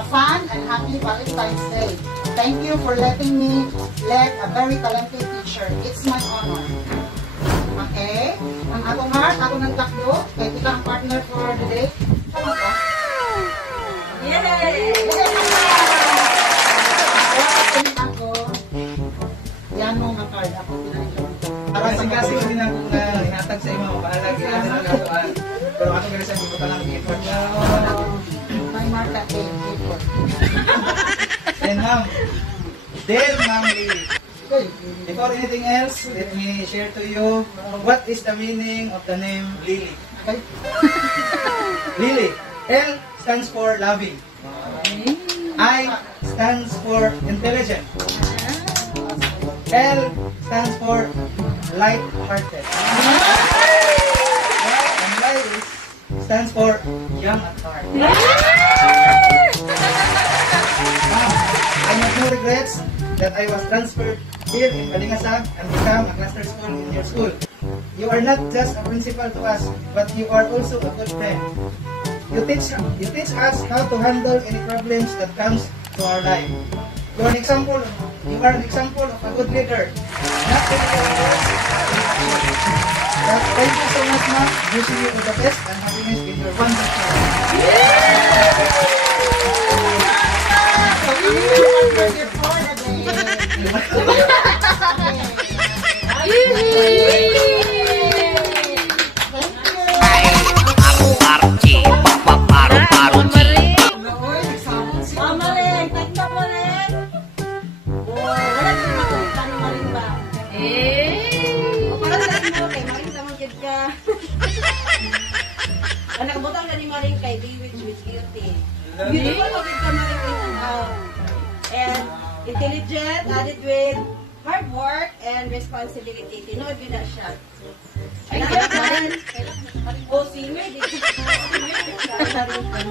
a fun and happy Valentine's Day. Thank you for letting me let a very talented teacher. It's my honor. Okay? Ang atong heart, ako ng takbo. Kaya ito ang partner for the day. Tama ba? Yay! Ako, yan mo nga card. Ako pinag-join. Para sa klase ko din ako na hinatag sa iyo mga paalag. Pero ako ganun sa hindi ko talang effort na. May marka effort. And ma'am, dear Ma'am Lily, before anything else, let me share to you what is the meaning of the name Lily. Okay? Lily, L stands for loving. I stands for intelligent. L stands for light-hearted. And Y stands for young at heart. I have no regrets that I was transferred here in Balingasag and become a cluster school in your school. You are not just a principal to us, but you are also a good friend. You teach us how to handle any problems that comes to our life. You are an example of a good leader. Not only your words, but thank you so much, ma'am. Wishing you all the best and happiness with your wonderful Nakabutang na ni Maring kay Bewitch with Beauty. Beautiful pagod ka Maring and intelligent, added with hard work and responsibility. Tinood yun na siya. O singer, and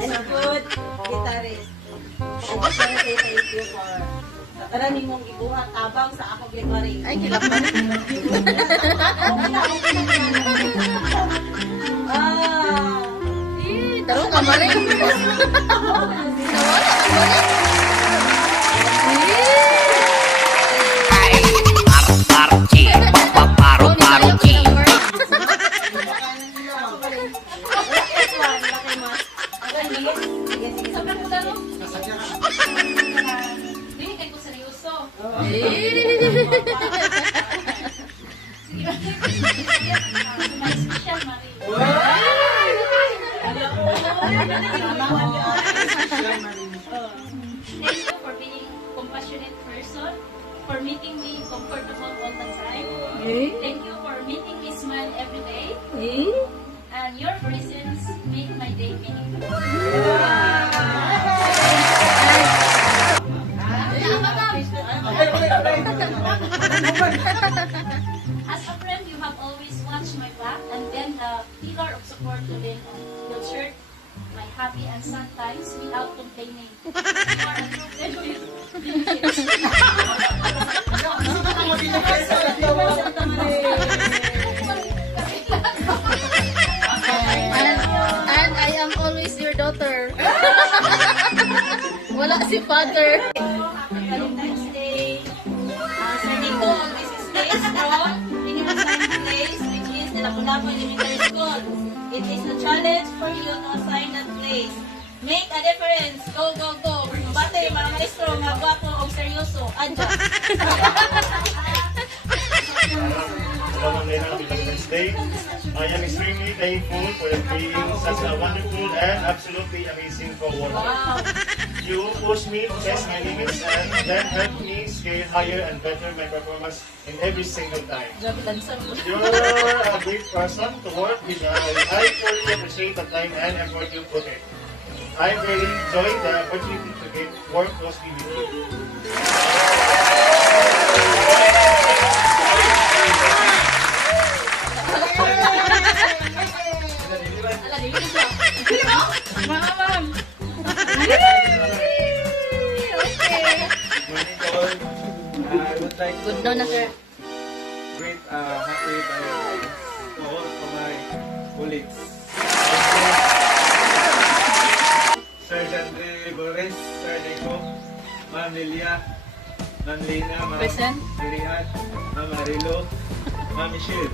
a good guitarist. And just want to say thank you for tara ni mong ibuhat tabang sa ako kay Maring. Ay, kilap na rin. Tahu kemarin Thank you for being compassionate person, for making me comfortable all the time. Thank you for making me smile every day. And your presence make my day meaningful. As a friend, you have always watched my back and been the pillar of support to lean on. Your shirt my happy and sad times without complaining. You are a true friend. and I am always is your daughter. Wala si father. Happy Valentine's Day. Sir Nico, this is Grace from Pinimasan Place, which is the Lapu-Lapu Elementary School. It is a challenge for you to assign that place. Make a difference. Go, go, go. Mabate, mga maestro, mga gwapo, o seryoso. Adya. Salamat din ang Valentine's Day. I am extremely thankful for being such a wonderful and absolutely amazing co-worker. Wow. You push me to test my limits and then help me scale higher and better my performance in every single time. You're a great person to work with. I truly appreciate the time and effort you put in. I really enjoy the opportunity to work closely with you. Ma'am. I would like to Good daw na, sir. greet happy Valentine's to all of my colleagues. Sir Jandre Boris, Sir Nico, Ma'am Lilia, Ma'am Lina, Ma'am Present. Miriam, Ma'am Marilo, Ma'am Michelle.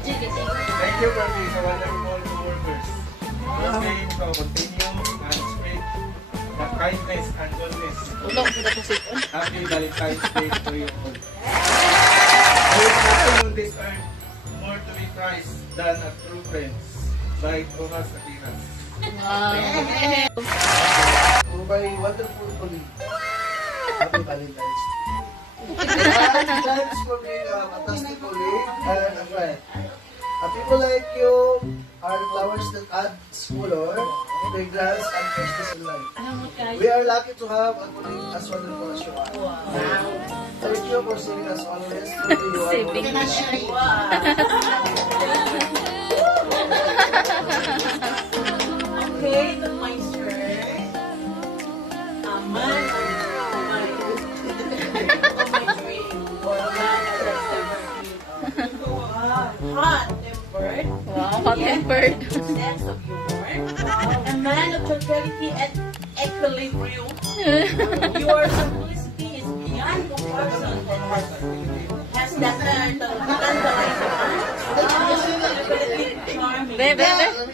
Thank Thank you for being a wonderful co-workers. Hoping to continue and spread the kindness and goodness. Happy Valentine's Day to you all. There is nothing on this earth more to be prized than a true friends by Thomas Aquinas. To my wonderful colleague, happy Valentine's Day. Thanks for being a fantastic colleague and a friend. People like you are flowers that add color, fragrance, and freshness in life. We are lucky to have a colleague as wonderful as you are. Thank you for saving us always. You are Okay, the my shirt. A man of my dream, or a man that has never dreamed of. Hot-tempered. Wow, hot-tempered. Sense of humor. A man of tranquility and equilibrium. Your simplicity is beyond comparison and has that tantalizing charming. Bebe.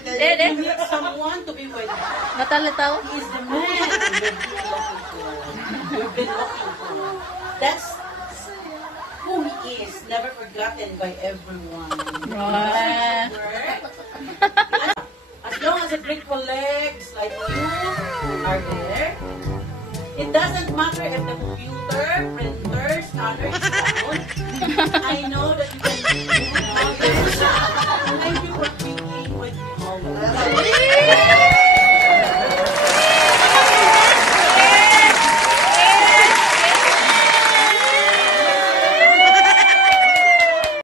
You need someone to be with. Matalitaw. He is the man you've been looking for. That's who he is, never forgotten by everyone. Wow. As long as the great colleagues like you are there, it doesn't matter if the computer, printer, scanner is